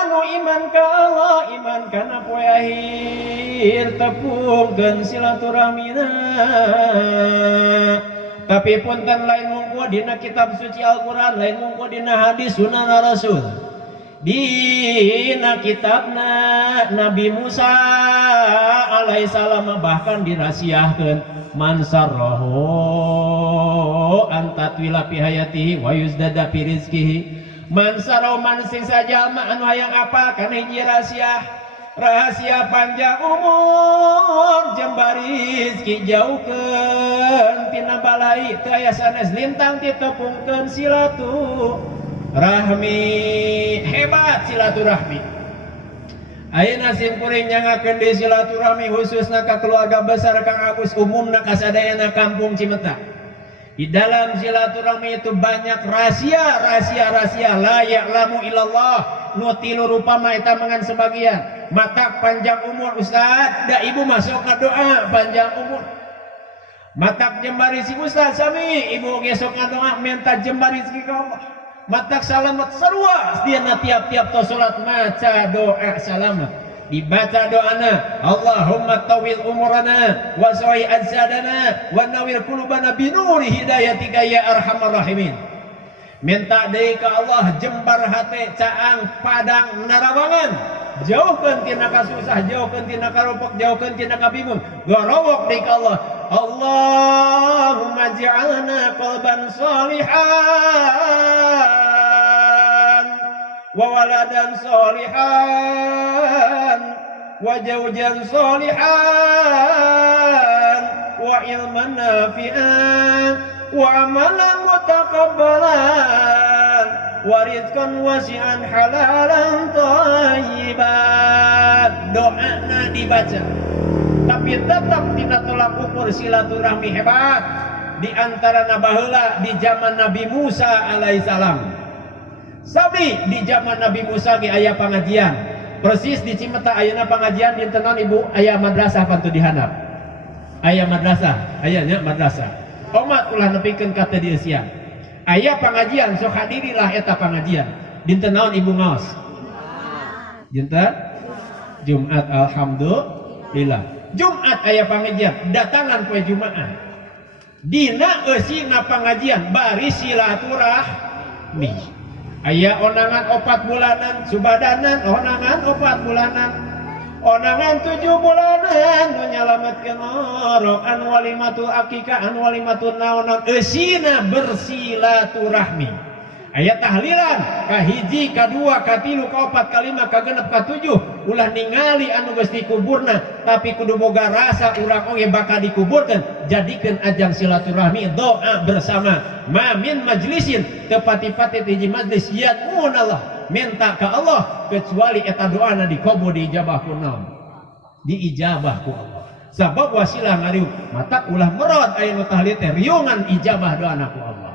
nu iman ka Allah iman kana poe akhir tepungkeun silaturahmina tapi punten lain mungku dina kitab suci Al-Qur'an lain mungku dina hadis sunnah Rasul dina kitabna Nabi Musa alaihissalam bahkan dirahasiakeun man sarrahu antatwila fi hayatihi wa yuzdada fi rizqihi mansaro mansing sajalma anu hayang apa kana hiji rahasia panjang umur jembaris ki jauhkeun tina balai teu aya sanes lintang ti tepungkeun silaturahmi. Hebat silaturahmi. Ayeuna simkuring nyangakeun di silaturahmi khususna ka keluarga besar Kang Agus, umumna kasadayana kampung Cimatak. Di dalam silaturahmi itu banyak rahasia la ya'lamu illallah. Nu tilu rupa mah eta mangan sebagian. Matak panjang umur Ustaz, da ibu masuk na doa panjang umur. Matak jembar si Ustaz sami ibu gesok na doa minta jembar rezeki ka Allah. Matak salamat sarua sediana tiap-tiap to salat maca doa salamat. Dibaca doana Allahumma tawil umurana wa soi ajsadana wa nawir qulubana binuri hidayatika ya arhamar rahimin. Minta deui ka Allah jembar hate caang padang narawangan, jauhkeun tina kasusah, jauhkeun tina karupuk, jauhkeun tina kabingung, gorowok deui ka Allah. Allahumma ja'alna qalban salihan wa waladan salihan wa zawjan salihan wa ilman nafi'an wa amalan mutaqabbalan wa rizqan wasi'an halalan thayyiban. Doana dibaca tapi tetap tidak tolak ukur silaturahmi hebat. Di antara baheula di zaman Nabi Musa alaihissalam. Sabi di zaman Nabi Musa ge aya pengajian. Persis di Cimatak ayeuna pengajian dinten naon Ibu? Aya madrasah pantu dihandap. Aya madrasah, aya nya madrasah. Umat ulah nepikeun ka teu dieu siang. Aya pengajian sok hadirilah eta pengajian. Dinten naon Ibu ngaos? Dinten Jumat alhamdulillah. Jumat aya pengajian, datangan poe Jumaah. Dina eusina pengajian bari silaturahmi. Aya onangan 4 bulanan, subadanan onangan 4 bulanan. Onangan 7 bulanan nu nyalametkeun orok anu walimatul akikah anu walimatul naonon eusina bersilaturahmi. Aya tahlilan kahiji, kadua, katilu, kaopat, kalima, kagenep, katujuh ulah ningali anu geus dikuburna tapi kudu boga rasa urang oge bakal dikuburkeun. Jadikeun ajang silaturahmi doa bersama. Ma min majlisin tepati-pati hiji majlis yad'un Allah minta ka Allah kecuali eta doana dikabul diijabah ku naon? Diijabah ku Allah. Sabab wasilah ngariuk matak ulah merot aya nu tahlil teh riungan ijabah doana ku Allah.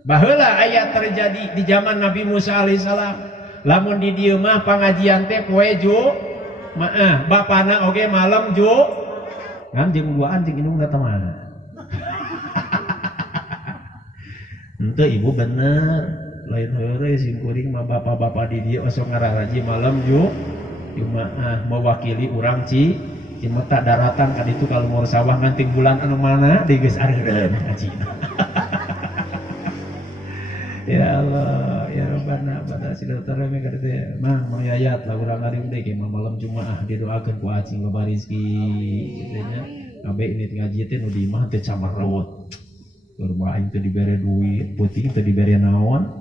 Baheula aya terjadi di zaman Nabi Musa alaihissalam. Lamun di dieu mah pangajian teh poe Jumaah, bapana oge malam ngan jeung buaan jeung indungna teh mana. Henteu ibu bener, lain heureuy simkuring mah bapak-bapak di dieu osok ngararaji malam Jumaah mewakili urang Cimatak daratan ka ditu ka lumur sawah nganting bulan anu mana deui geus areureun ngajina. Ya Allah, ya Rabbana pada silaturahmi ka ditu mah yayat lah urang ngariung deui ge malam Jumaah didoakeun ku acing loba rezeki kitu nya. Abe ini ngaji teh nu di imah teh camar rawat. Keur mah aing teh dibere duit, peuting teh dibere naon.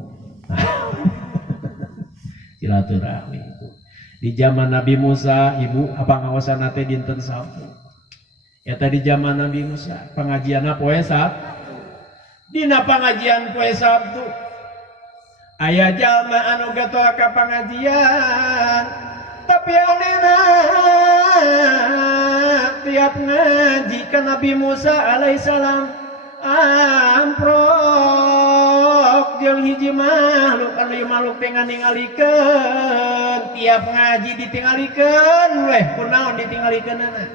Silaturahmi. Di zaman Nabi Musa, Ibu apa ngaosana teh dinten Sabtu. Eta di zaman Nabi Musa, pengajianna poe Sabtu. Dina pengajian poe Sabtu aya jalma anu gatoa ka pengajian tapi anena tiap ngaji ka Nabi Musa alaihissalam amprok jeung hiji makhluk anu makhluk teh nganingalikeun. Tiap ngaji ditingalikeun weh kunaon ditingalikeunana.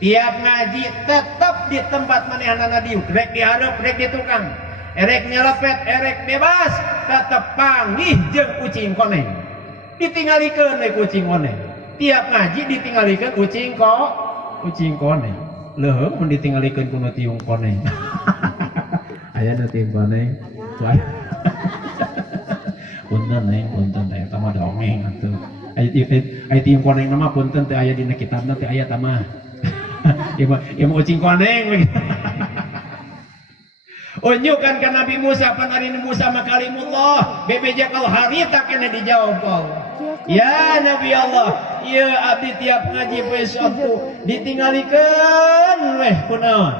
Tiap ngaji tetap di tempat manehanana diuk rek dihareup rek di tukang erek nyelepet, erek bebas, tetep panggih jeung kucing koneng. Ditingalikeun we kucing koneng. Tiap ngaji ditingalikeun kucing koneng. Leuheung mun ditingalikeun ku nu tiung koneng. Aya nu tiung koneng. Punten neng, punten teh eta mah dongeng atuh. Aya tiung koneng mah punten teh aya dina kitabna teh aya tah mah. Ieu mah kucing koneng we. Unjukkan ke Nabi Musa panari Musa makalimullah bebeja kal harita kena dijawab Allah. Ya Nabi Allah, ya abdi tiap ngaji poe Sabtu ditinggalikeun weh kunaon?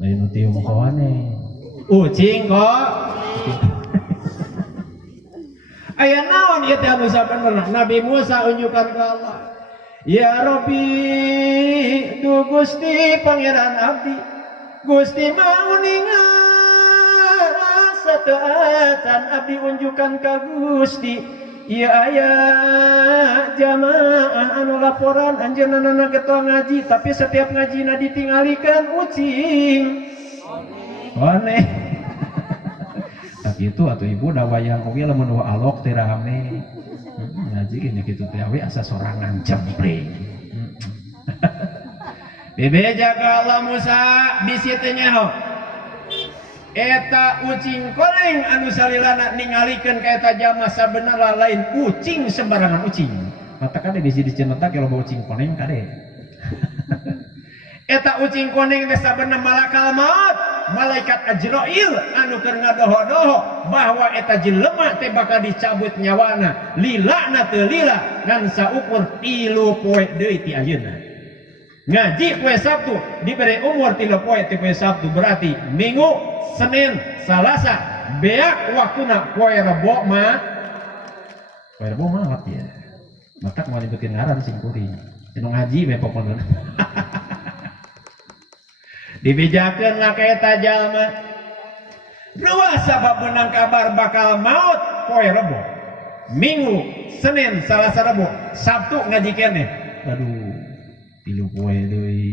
Lain tieu makawane. Ucing kok. Aya naon ieu teh anu sabenerna? Nabi Musa unjukkan ke Allah. Ya Rabbi, du Gusti pangeran abdi. Gusti mau ningal sataatan abdi unjukkan ka Gusti. Ieu aya jamaah anu laporan anjeunna ketua ngaji tapi setiap ngajina ditingalikeun ucing. Aneh. Tapi itu atuh ibu da wayang oge lamun alok teh rame. Ngaji gini kitu teh we asa sorangan cempreng. Bebeja ka Allah Musa bisi teh nyaho. Eta ucing koleng anu salilana ningalikeun ka eta jamaah sabenerna lain ucing sembarangan ucing. Mata kade bisi diceneta ke loba ucing koneng kade. Eta ucing koneng teh sabenerna malakal maut, malaikat Ajrail anu keur ngadoho-doho bahwa eta jelema teh bakal dicabut nyawana. Lilana teu lila ngan saukur 3 poe deui ti ayeuna. Ngaji poe Sabtu diberi umur 3 poe ti poe Sabtu berarti Minggu, Senin, Salasa, beak waktuna poe Rebo mah. Poe Rebo mah apa ya? Matak mau nyebutin ngaran sing kuring. Cenah ngaji we pokona. Dibijakeun ka eta jalma. Ruas sabab menang kabar bakal maut poe Rebo. Minggu, Senin, Salasa, Rebo, Sabtu ngaji keneh. Aduh, 3 poe deui.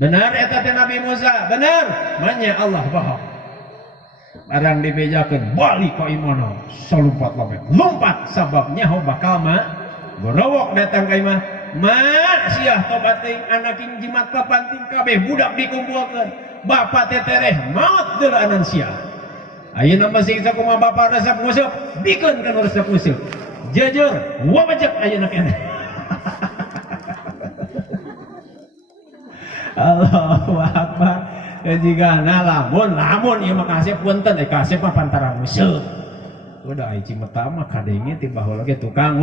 Benar eta teh Nabi Musa, benar. Manya Allah bohong. Barang dibejakeun balik ka imana, salumpat lompat. Lompat sabab nyaho bakal mah gorowok datang ka imah. Mak siah tobat teh anak ing jimat papanting kabeh budak dikumpulkeun. Bapak teh tereh maut deuleunan siah. Ayeuna mah sing sakumaha bapak resep musuk, bikeun kana resep musuk. Jujur, wajib ayeuna keneh. Allahu Akbar. Jika lamun ieu mah kasep punten kasep mah pantaran musuk. Udah ai cimeta mah kadenge ti baheula ge tukang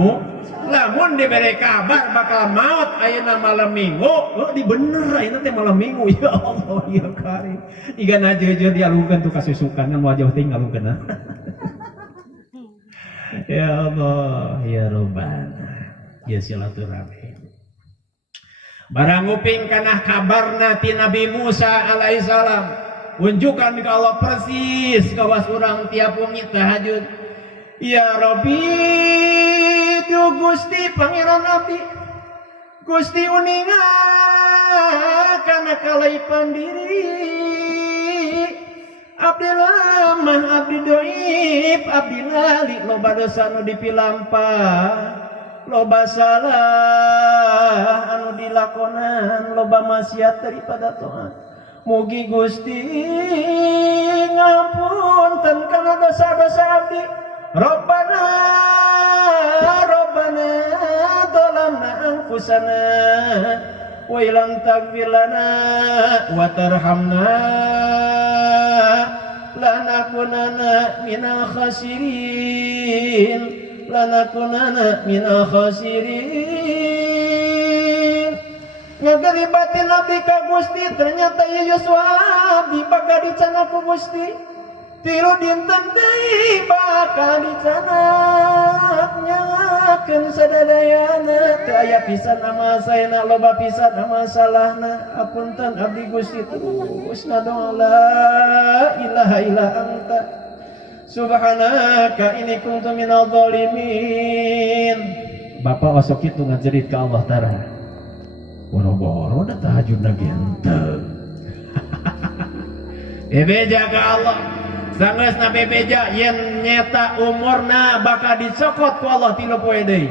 lamun dibere kabar bakal maut ayeuna malam Minggu, di bener ayeuna teh malam Minggu ya Allah ya Karim. Igana jeujeun dialungkeun tu kasusukan ngan wajah teh ngalungkeun. Ya Allah ya Rabbana. Ya silaturahmi. Barang nguping kana kabarna ti Nabi Musa alaihissalam unjukkan ka Allah persis kawas urang tiap wengi tahajud. Ya Rabbi tu Gusti pangeran abdi Gusti uninga kana kalaipan diri abdi lemah abdi doib abdi lali loba dosa anu dipilampah loba salah anu dilakonan loba maksiat daripada taat. Mugi Gusti ngapunten kana dosa-dosa abdi. Rabbana dolamna anfusana wa ilam taghfir lana wa tarhamna lanakunanna minal khasirin. Lanakunana minal khasirin. Ngageribatin abdi ka Gusti ternyata ieu Yosua abdi bakal dicana ku Gusti. Tilu dinten deui bakal dicanak nyakeun sadayana teu aya pisan amal saena loba pisan amal salahna. Apunten abdi Gusti terus ngadoa la ilaha illa anta subhanaka inni kuntu minadh dhalimin. Bapak osok itu ngajerit ke Allah Ta'ala. Boro-boro da tahajudna genteng. Bebeja ka Allah. Sanggeusna bebeja yen nyeta umurna bakal dicokot ku Allah 3 poe deui.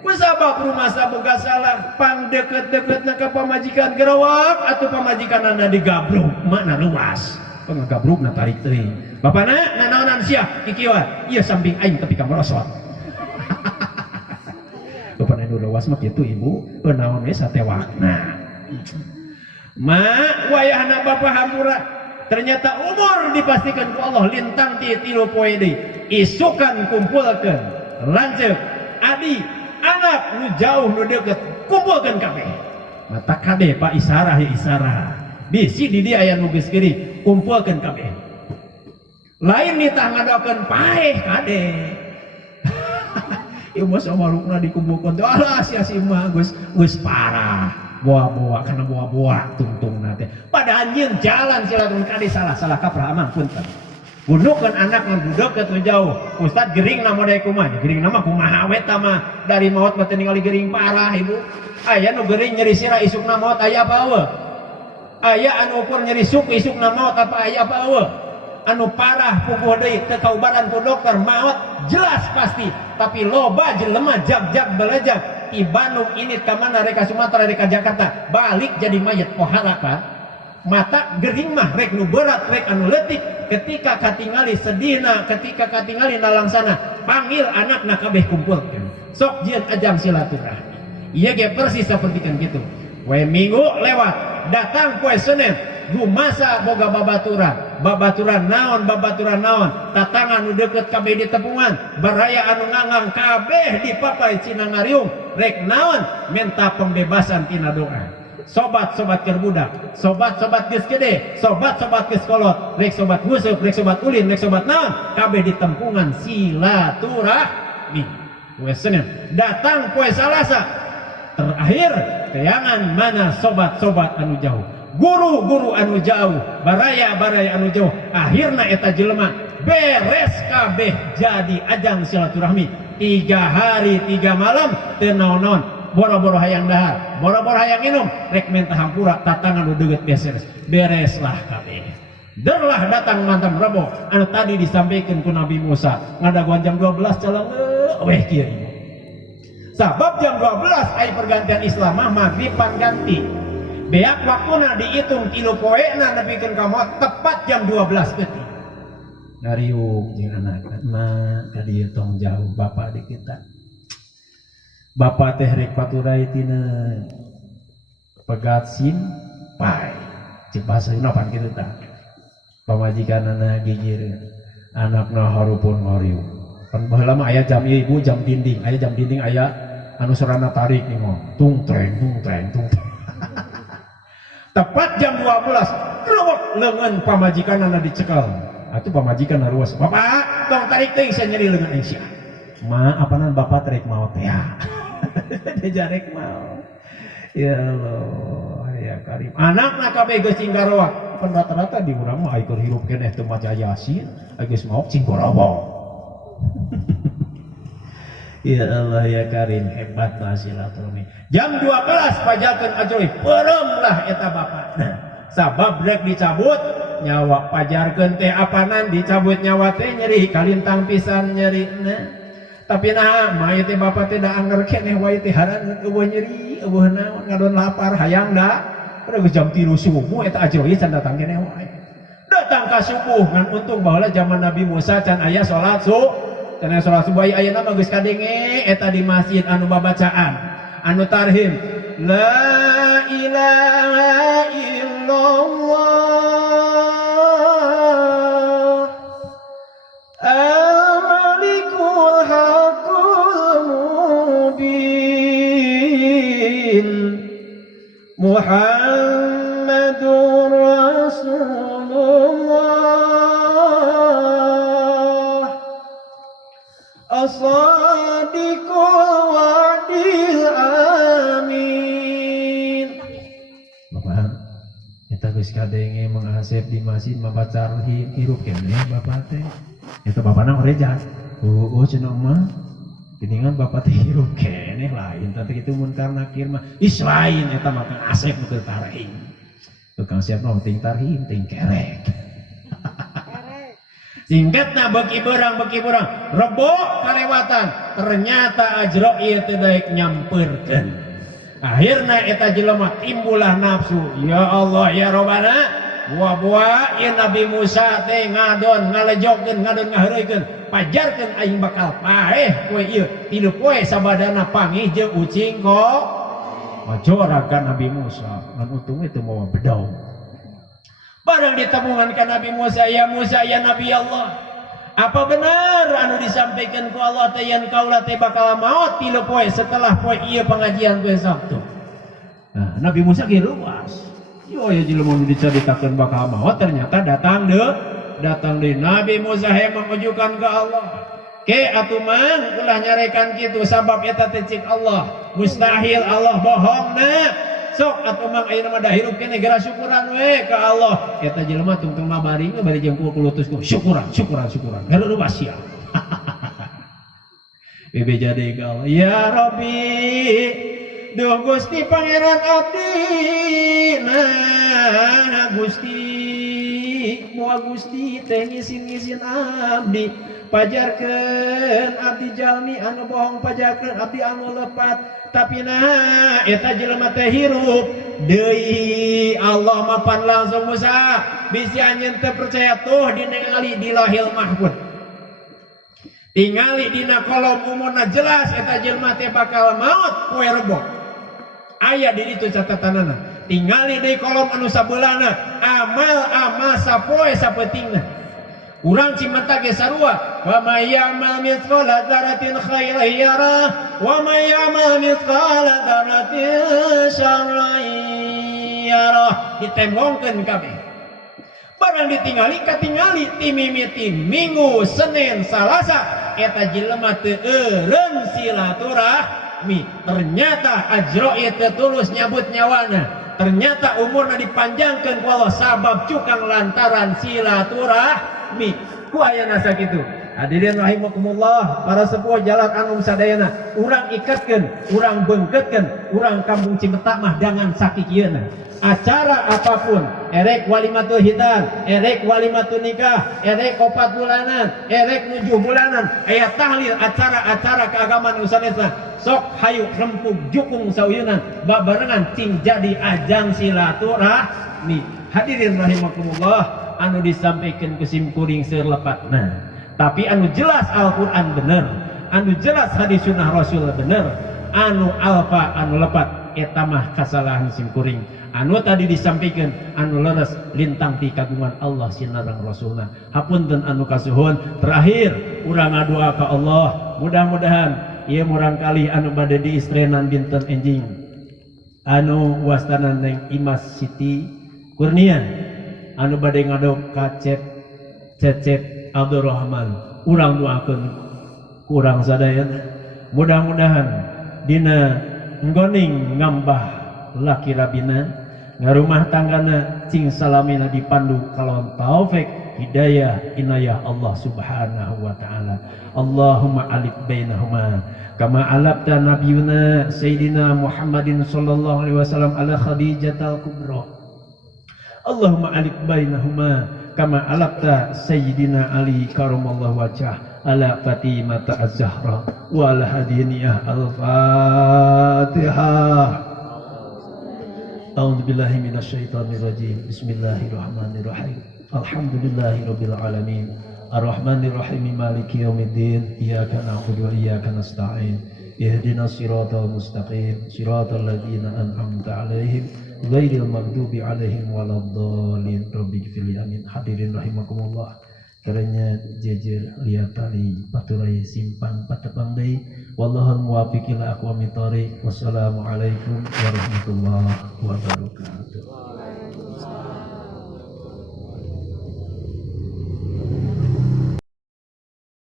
Kusabab rumah saboga salah pang deket-deketna ka pamajikan gerowak atuh pamajikanana digabruk makna luas. Panggabrukna tarik teuing. Bapana nanaonan sia kikieuan ieu samping aing tepi ka merosot. Bapana nu luas mah kitu ibu naon we satewakna. wayahna bapa hampura ternyata umur dipastikan ku Allah lintang ti 3 poe deui isukan kumpulkeun lanceuk adi anak nu jauh nu deukeut kumpulkeun kabeh mata kade Pak isarah ya isarah bisi di dieu aya nu geus geuring kumpulkeun kabeh lain nitah ngadokeun paeh kade ieu mah samarukna dikumpulkeun alah sia si mah geus parah buah-buah karena buah-buah tungtung nate pada anjing jalan silaturahmi kade salah kaprah amang punten bunuhkeun anak ngan budak ke jauh ustad gering nama daya kumaha gering nama kumaha we tama dari maut mah teu ningali gering parah ibu aya nu gering nyeri sirah isukna maut aya apa eueuh aya anu ukur nyeri suk isukna maut apa aya apa eueuh anu parah puguh deui teu kaubaran ku dokter maut jelas pasti tapi loba jelema jag-jag belajag di Bandung ini ke mana reka Sumatera reka Jakarta balik jadi mayat pohara kan mata gering mah rek nu berat rek anu leutik ketika katingali sedihna ketika katingali nalangsana panggil anakna kabeh kumpulkeun sok jieun ajang silaturahmi ieu ge persis sapertikeun kitu we minggu lewat datang poe Senin gumasa boga babaturan naon tatangan nu deukeut kabeh di tepungan baraya anu ngangang kabeh di papai Cinangariung rek naon minta pembebasan tina doa sobat-sobat keur budak sobat-sobat geus gede sobat-sobat geus kolot rek sobat nguseup rek sobat ulin rek sobat naon kabeh di tempungan silaturahmi poe Senin datang poe Salasa terakhir teangan mana sobat-sobat anu jauh guru-guru anu jauh baraya-baraya anu jauh akhirna eta jelema beres kabeh jadi ajang silaturahmi 3 hari 3 malam teu naon-naon boro-boro hayang dahar boro-boro hayang minum rek minta hampura tatangan nu deugeut bereslah kabeh derlah datang mantan Rebo anu tadi disampaikan ku Nabi Musa ngadaguan jam 12 calang weh kieu sabab jam 12 aya pergantian Islam mah maghrib ganti beak waktuna dihitung 3 poena nepikeun ka maot tepat jam 12 detik ngariung jeung anak-anak ka dieu tong jauh bapa di kita bapa teh rek paturai tina pegat sin pai cek bahasa napan kitu tah pamajikanana gigir anakna harupun ngariung pan baheula mah aya jam ieu jam dinding aya anu sorana tarik nih mah tung treng tepat jam 12 kerewek leungeun pamajikanana dicekal atuh pamajikan ruas bapak tong tarik teuing saya nyeri leungeun Aisyah ma apanan bapak tarik maot ya dijarek maot ya Allah ya karim anakna kabeh geus cinggaroak pan rata-rata di urang mah aya keur hirup keneh teu maca yasin aya geus maot cinggaroak ya Allah ya karim hebat silaturahmi jam 12 pajakeun ajroy peuremlah eta bapana sabab rek dicabut nyawa pajarkeun teh apanan dicabut nyawa teh nyeri kalintang pisan nyerina tapi nah mah teh bapa teh da anger keneh wae teh haran eueuh nyeri eueuh naon ngadon lapar hayang da pada jam 3 subuh eta ajroy can datang keneh wae datang ka subuh ngan untung baheula zaman Nabi Musa can aya salat karena sholat subuh ayeuna mah geus kadenge eta di masjid anu babacaan anu tarhim la ilaha illallah al-malikul haqqul mubin Muhammadur Rasulullah as-sadiqul wa'dil amin bapak eta geus kadenge mengasep di masjid mabacar hirup keneh bapak teh eta bapana gereja cenah mah geuningan bapak teh hirup keneh lain teh kitu mun karna nakir mah is lain eta mah kang asep nu keur tarhim tukang asep mah ting tarhim ting kerek singkatna beki berang rebo kalewatan ternyata Ajrail teh daek nyampeurkeun akhirna eta jelema timbulah nafsu ya Allah ya Robbana buah-buah ieu Nabi Musa teh ngadon ngalejogkeun ngadon ngaheureukeun pajarkeun aing bakal paeh poe ieu 3 poe sabadana panggih jeung ucing majorakan Nabi Musa dan untung itu mau bedau barang ditemukan ke Nabi Musa ya Nabi Allah apa benar anu disampaikan ku Allah teh yen kaula teh bakal maot 3 poe setelah poe ieu pengajian poe Sabtu. Nah, Nabi Musa ge luas. Yo ya jelema nu dicaritakeun bakal maot ternyata datang deui Nabi Musa he mengajukan ke Allah. Ke atuh man ulah nyarekan kitu sabab eta teh cik Allah. Mustahil Allah bohongna. Sok atuh mang ayeuna mah da hirup kene gara syukuran we ka Allah. Eta jelema tungtung mabari bari jengkul kulutusku syukuran. Gara luas sia. Bebe jadi ka Allah. Ya Rabbi, duh Gusti Pangeran abdi. Nah Gusti, moal Gusti teh ngisin-ngisin abdi. Pajarkeun abdi jalmi anu bohong pajarkeun abdi anu lepat. Tapi nah eta jelema teh hirup deui Allah mapan langsung Musa bisa anjeun teu percaya tuh diningali di Lauhil Mahfuz tingali dina kolom umurna jelas eta jelema teh bakal maut poe Rebo aya di ditu catatanana tingali deui kolom anu sabeulana amal sapoe sapetingna urang cimata ge sarua wa may ya'mal mithqala dzarratin khairan yarah wa may ya'mal mithqala dzarratin syarran yarah ditembongkeun kabeh barang ditingali katingali ti mimiti Minggu Senin Salasa eta jelema teu eureun silaturahmi ternyata Ajroi teu tulus nyabut nyawana ternyata umurna dipanjangkeun ku Allah sabab cukang lantaran silaturahmi ku ayana sakitu hadirin rahimakumullah para sepuh jalan anu sadayana urang ikatkeun urang beungkeutkeun urang kampung Cimetak mah dengan sakikieuna acara apapun erek walimatul hitan erek walimatul nikah erek 4 bulanan erek 7 bulanan aya tahlil acara-acara keagamaan usanesa sok hayu rempuk jukung sauyeunan babarengan cing jadi ajang silaturahmi hadirin rahimakumullah anu disampaikan ke simkuring serlepatna tapi anu jelas Al-Quran bener anu jelas hadis sunnah Rasul bener anu alfa anu lepat eta mah kasalahan simkuring anu tadi disampaikan anu leres lintang ti kagungan Allah sinareng Rasulna hapunten anu kasuhun terakhir urang ngadua ka Allah mudah-mudahan ieu murang kali anu bade diistrenan dinten enjing anu wastana Neng Imas Siti Kurnia anu bade ngadog ka Cecep Abdurrahman urang doakeun kurang sadayana mudah-mudahan dina nggoning ngambah laki rabina ngarumah tanggana cing salamina dipandu kalon taufik hidayah inayah Allah subhanahu wa ta'ala Allahumma alif bainahuma kama alabta nabiyuna Sayyidina Muhammadin sallallahu alaihi wasallam ala Khadijatal Kubra Allahumma alif bainahuma kama alabta Sayyidina Ali karamallahu wajhah ala Fatimah Az-Zahra wa ala hadiniyah al-Fatihah. A'udzubillahi minasyaitonirrajim. Bismillahirrahmanirrahim. Alhamdulillahirabbil alamin. Arrahmanirrahim maliki yaumiddin. Iyyaka na'budu wa iyyaka nasta'in. Ihdinas siratal mustaqim. Siratal ladzina an'amta 'alaihim ghairil maghdubi 'alaihim waladdallin. Rabbighfirli amin. Hadirin rahimakumullah. Karena jejer lihat tali paturai simpan patepang deui wallahul muwaffiq ila aqwamit thoriq. Wassalamualaikum warahmatullahi wabarakatuh.